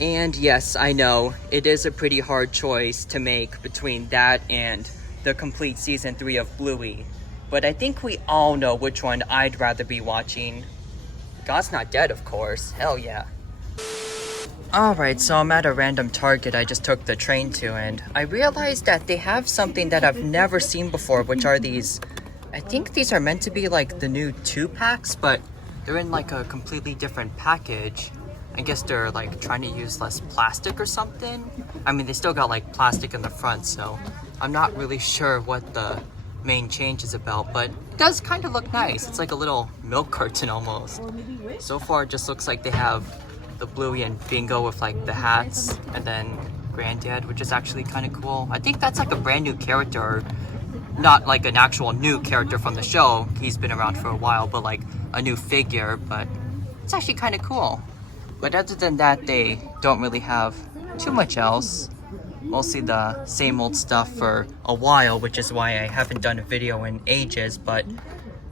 And yes, I know, it is a pretty hard choice to make between that and the complete season 3 of Bluey. But I think we all know which one I'd rather be watching. God's Not Dead, of course. Hell yeah. Alright, so I'm at a random Target I just took the train to, and I realized that they have something that I've never seen before, which are these... I think these are meant to be like the new 2-packs, but they're in like a completely different package. I guess they're like trying to use less plastic or something. I mean, they still got like plastic in the front, so I'm not really sure what the main change is about, but it does kind of look nice. It's like a little milk carton almost. So far it just looks like they have the Bluey and Bingo with like the hats, and then Granddad, which is actually kind of cool. I think that's like a brand new character, not like an actual new character from the show. He's been around for a while, but like a new figure, but it's actually kind of cool. But other than that, they don't really have too much else. Mostly the same old stuff for a while, which is why I haven't done a video in ages, but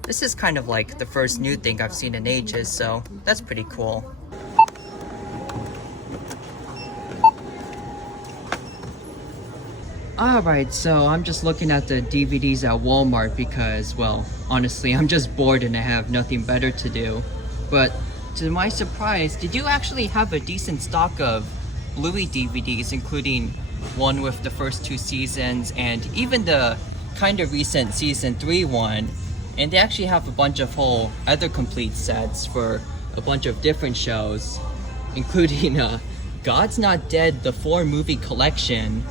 this is kind of like the first new thing I've seen in ages, so that's pretty cool. Alright, so I'm just looking at the DVDs at Walmart because, well, honestly, I'm just bored and I have nothing better to do. But to my surprise, did you actually have a decent stock of Bluey DVDs, including one with the first 2 seasons and even the kind of recent season 3 one? And they actually have a bunch of whole other complete sets for a bunch of different shows, including God's Not Dead, the 4-movie collection.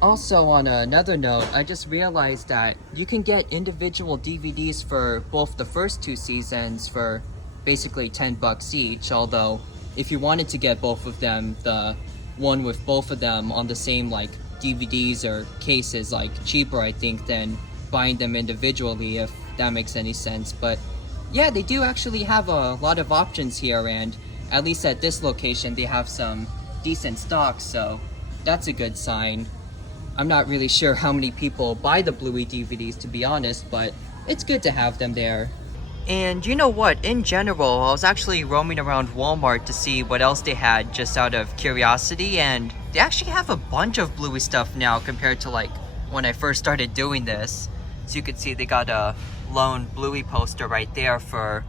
Also, on another note, I just realized that you can get individual DVDs for both the first 2 seasons for basically $10 each, although if you wanted to get both of them, the one with both of them on the same like DVDs or cases, like cheaper I think than buying them individually, if that makes any sense. But yeah, they do actually have a lot of options here, and at least at this location they have some decent stock, so that's a good sign. I'm not really sure how many people buy the Bluey DVDs, to be honest, but it's good to have them there. And you know what, in general, I was actually roaming around Walmart to see what else they had just out of curiosity, and they actually have a bunch of Bluey stuff now compared to like when I first started doing this. So you can see they got a lone Bluey poster right there for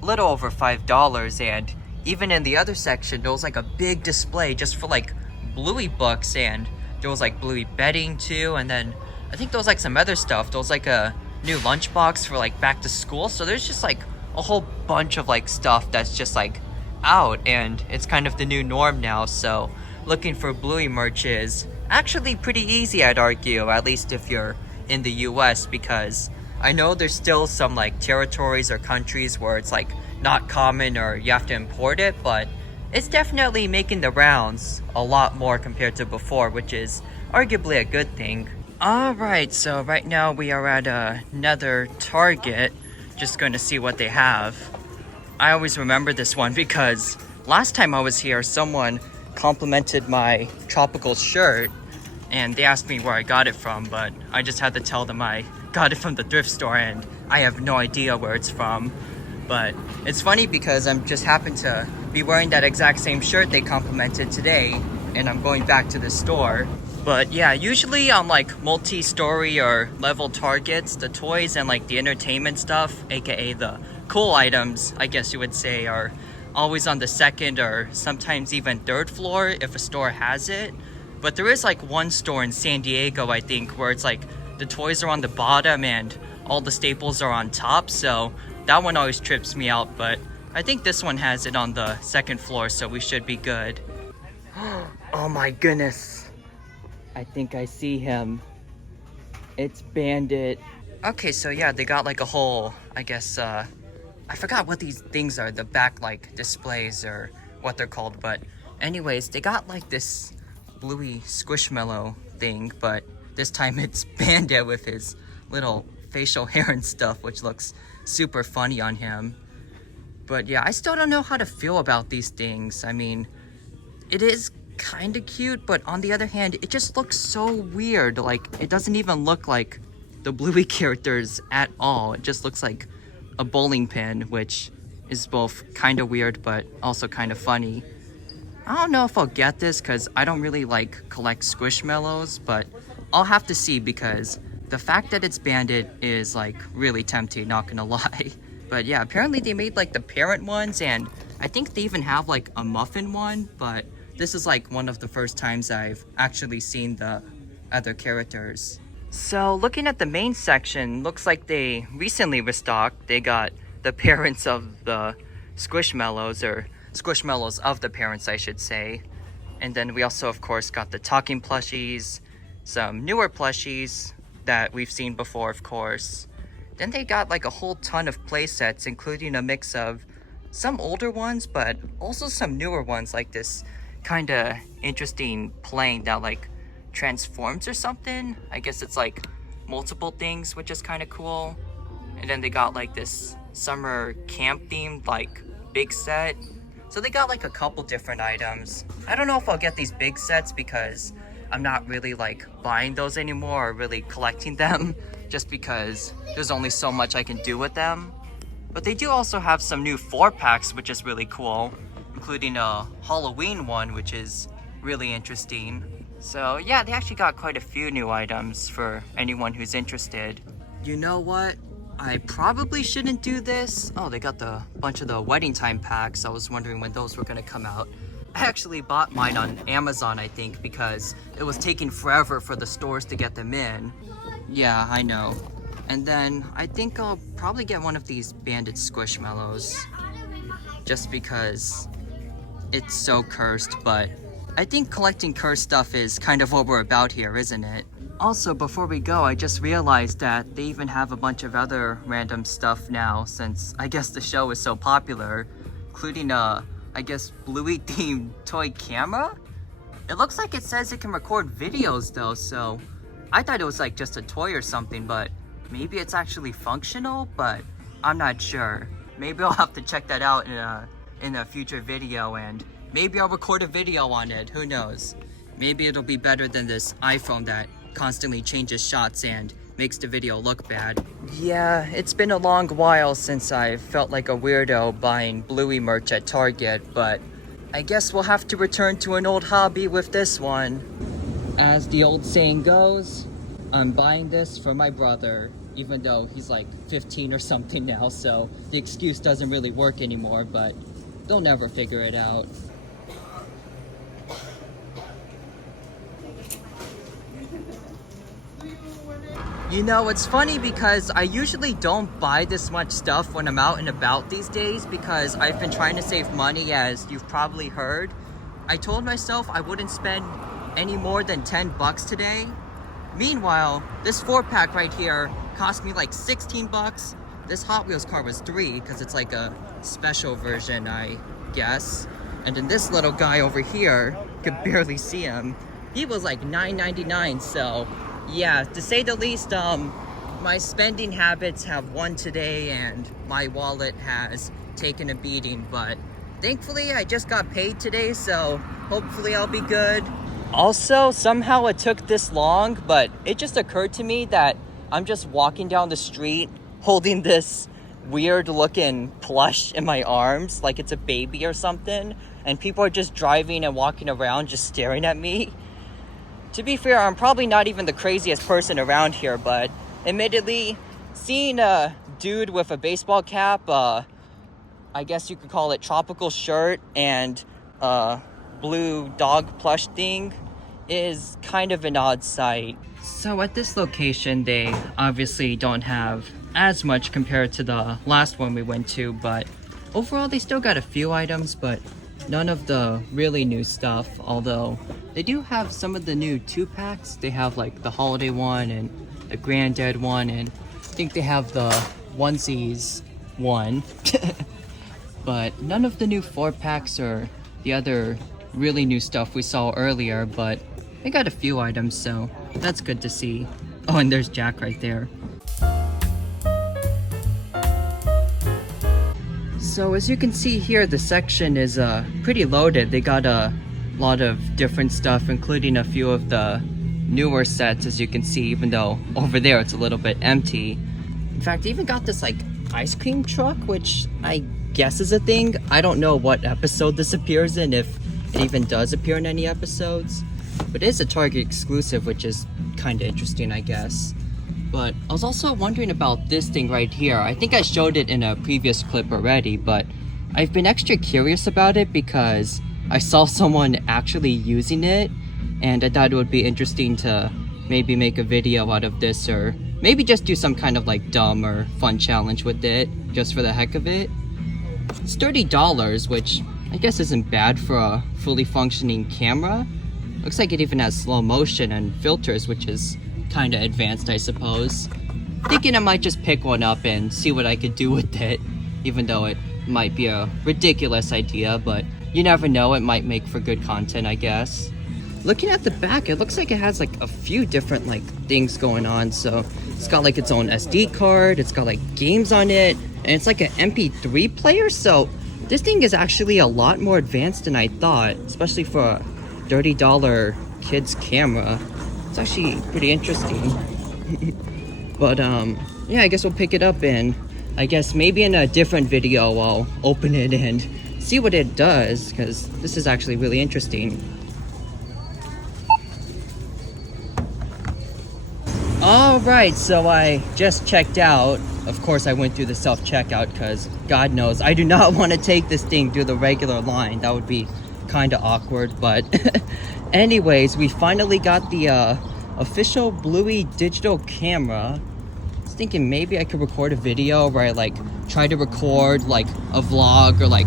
a little over $5, and even in the other section there was like a big display just for like Bluey books, and there was like Bluey bedding too, and then I think there was like some other stuff. There was like a new lunchbox for like back to school, so there's just like a whole bunch of like stuff that's just like out, and it's kind of the new norm now, so looking for Bluey merch is actually pretty easy, I'd argue, at least if you're in the US, because I know there's still some like territories or countries where it's like not common or you have to import it, but it's definitely making the rounds a lot more compared to before, which is arguably a good thing. Alright, so right now we are at another Target, just going to see what they have. I always remember this one because last time I was here, someone complimented my tropical shirt, and they asked me where I got it from, but I just had to tell them I got it from the thrift store, and I have no idea where it's from. But it's funny because I'm just happened to be wearing that exact same shirt they complimented today, and I'm going back to the store. But yeah, usually on like multi-story or level Targets, the toys and like the entertainment stuff, aka the cool items, I guess you would say, are always on the 2nd or sometimes even 3rd floor if a store has it. But there is like one store in San Diego, I think, where it's like the toys are on the bottom and all the staples are on top, so that one always trips me out, but I think this one has it on the 2nd floor, so we should be good. Oh my goodness. I think I see him. It's Bandit. Okay, so yeah, they got like a whole, I guess, I forgot what these things are, the back like displays or what they're called, but anyways, they got like this Bluey Squishmallow thing, but this time it's Bandit with his little facial hair and stuff, which looks super funny on him. But yeah, I still don't know how to feel about these things. I mean, it is kind of cute, but on the other hand, it just looks so weird. Like, it doesn't even look like the Bluey characters at all. It just looks like a bowling pin, which is both kind of weird but also kind of funny. I don't know if I'll get this because I don't really like collect Squishmallows, but I'll have to see because the fact that it's Bandit is like really tempting, not gonna lie. But yeah, apparently they made like the parent ones, and I think they even have like a muffin one, but this is like one of the first times I've actually seen the other characters. So looking at the main section, looks like they recently restocked. They got the parents of the Squishmallows, or Squishmallows of the parents, I should say. And then we also, of course, got the talking plushies, some newer plushies that we've seen before, of course. Then they got like a whole ton of play sets, including a mix of some older ones, but also some newer ones, like this kind of interesting plane that like transforms or something. I guess it's like multiple things, which is kind of cool. And then they got like this summer camp themed like big set. So they got like a couple different items. I don't know if I'll get these big sets because I'm not really like buying those anymore or really collecting them, just because there's only so much I can do with them. But they do also have some new 4-packs, which is really cool, including a Halloween one, which is really interesting. So yeah, they actually got quite a few new items for anyone who's interested. You know what? I probably shouldn't do this. Oh, they got the bunch of the wedding time packs. I was wondering when those were gonna come out. I actually bought mine on Amazon, I think, because it was taking forever for the stores to get them in. Yeah, I know. And then I think I'll probably get one of these Bandit Squishmallows, just because it's so cursed, but I think collecting cursed stuff is kind of what we're about here, isn't it? Also, before we go, I just realized that they even have a bunch of other random stuff now, since I guess the show is so popular, including I guess Bluey themed toy camera? It looks like it says it can record videos though, so I thought it was like just a toy or something, but maybe it's actually functional, but I'm not sure. Maybe I'll have to check that out in a future video, and maybe I'll record a video on it, who knows? Maybe it'll be better than this iPhone that constantly changes shots and makes the video look bad. Yeah, it's been a long while since I felt like a weirdo buying Bluey merch at Target, but I guess we'll have to return to an old hobby with this one. As the old saying goes, I'm buying this for my brother, even though he's like 15 or something now, so the excuse doesn't really work anymore, but they'll never figure it out. You know, it's funny because I usually don't buy this much stuff when I'm out and about these days because I've been trying to save money, as you've probably heard. I told myself I wouldn't spend any more than 10 bucks today. Meanwhile, this 4-pack right here cost me like 16 bucks. This Hot Wheels car was 3 because it's like a special version, I guess. And then this little guy over here, could barely see him, he was like $9.99, so yeah, to say the least, my spending habits have won today and my wallet has taken a beating, but thankfully I just got paid today, so hopefully I'll be good. Also, somehow it took this long, but it just occurred to me that I'm just walking down the street holding this weird looking plush in my arms like it's a baby or something, and people are just driving and walking around just staring at me. To be fair, I'm probably not even the craziest person around here, but admittedly, seeing a dude with a baseball cap, I guess you could call it tropical shirt, and blue dog plush thing is kind of an odd sight. So at this location, they obviously don't have as much compared to the last one we went to, but overall they still got a few items, but none of the really new stuff, although they do have some of the new 2-packs. They have like the holiday one and the granddad one, and I think they have the onesies one. But none of the new 4-packs or the other really new stuff we saw earlier, but they got a few items, so that's good to see. Oh, and there's Jack right there. So as you can see here, the section is pretty loaded. They got a lot of different stuff, including a few of the newer sets, as you can see, even though over there it's a little bit empty. In fact, they even got this like ice cream truck, which I guess is a thing. I don't know what episode this appears in, if it even does appear in any episodes. But it is a Target exclusive, which is kind of interesting, I guess. But I was also wondering about this thing right here. I think I showed it in a previous clip already, but I've been extra curious about it because I saw someone actually using it, and I thought it would be interesting to maybe make a video out of this, or maybe just do some kind of like dumb or fun challenge with it, just for the heck of it. It's $30, which I guess isn't bad for a fully functioning camera. Looks like it even has slow motion and filters, which is kind of advanced, I suppose. Thinking I might just pick one up and see what I could do with it, even though it might be a ridiculous idea, but you never know, it might make for good content, I guess. Looking at the back, it looks like it has like a few different like things going on. So it's got like its own SD card, it's got like games on it, and it's like an MP3 player. So this thing is actually a lot more advanced than I thought, especially for a $30 kid's camera. It's actually pretty interesting. But yeah, I guess we'll pick it up, and I guess maybe in a different video I'll open it and see what it does, because this is actually really interesting. Alright, so I just checked out. Of course I went through the self-checkout because God knows I do not want to take this thing through the regular line. That would be kind of awkward, but anyways, we finally got the official Bluey digital camera. I was thinking maybe I could record a video where I like try to record like a vlog or like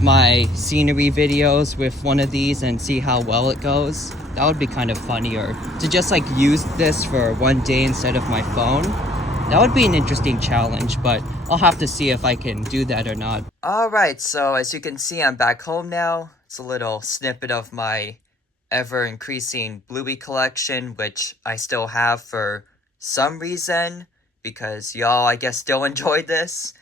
my scenery videos with one of these and see how well it goes. That would be kind of funny, or to just like use this for one day instead of my phone. That would be an interesting challenge, but I'll have to see if I can do that or not. Alright, so as you can see, I'm back home now. It's a little snippet of my ever-increasing Bluey collection, which I still have for some reason, because y'all, I guess, still enjoyed this.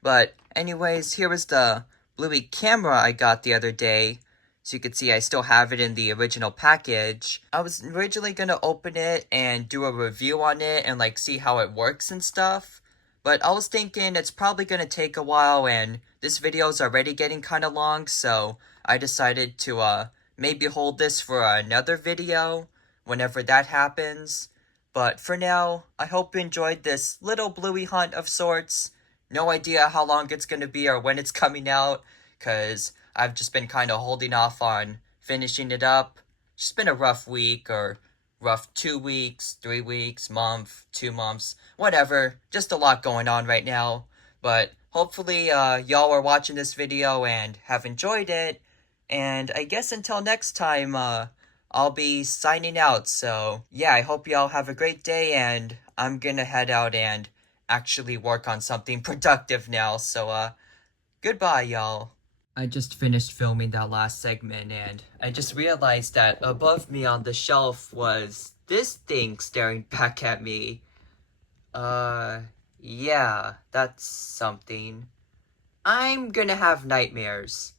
But anyways, here was the Bluey camera I got the other day. So you can see I still have it in the original package. I was originally going to open it and do a review on it and like see how it works and stuff. But I was thinking it's probably going to take a while, and this video is already getting kind of long, so I decided to maybe hold this for another video whenever that happens. But for now, I hope you enjoyed this little Bluey hunt of sorts. No idea how long it's going to be or when it's coming out, because I've just been kind of holding off on finishing it up. It's just been a rough week, or rough 2 weeks, 3 weeks, month, 2 months, whatever. Just a lot going on right now. But hopefully y'all are watching this video and have enjoyed it. And I guess until next time, I'll be signing out. So yeah, I hope y'all have a great day, and I'm gonna head out and actually work on something productive now. So goodbye, y'all. I just finished filming that last segment, and I just realized that above me on the shelf was this thing staring back at me. Yeah, that's something. I'm gonna have nightmares.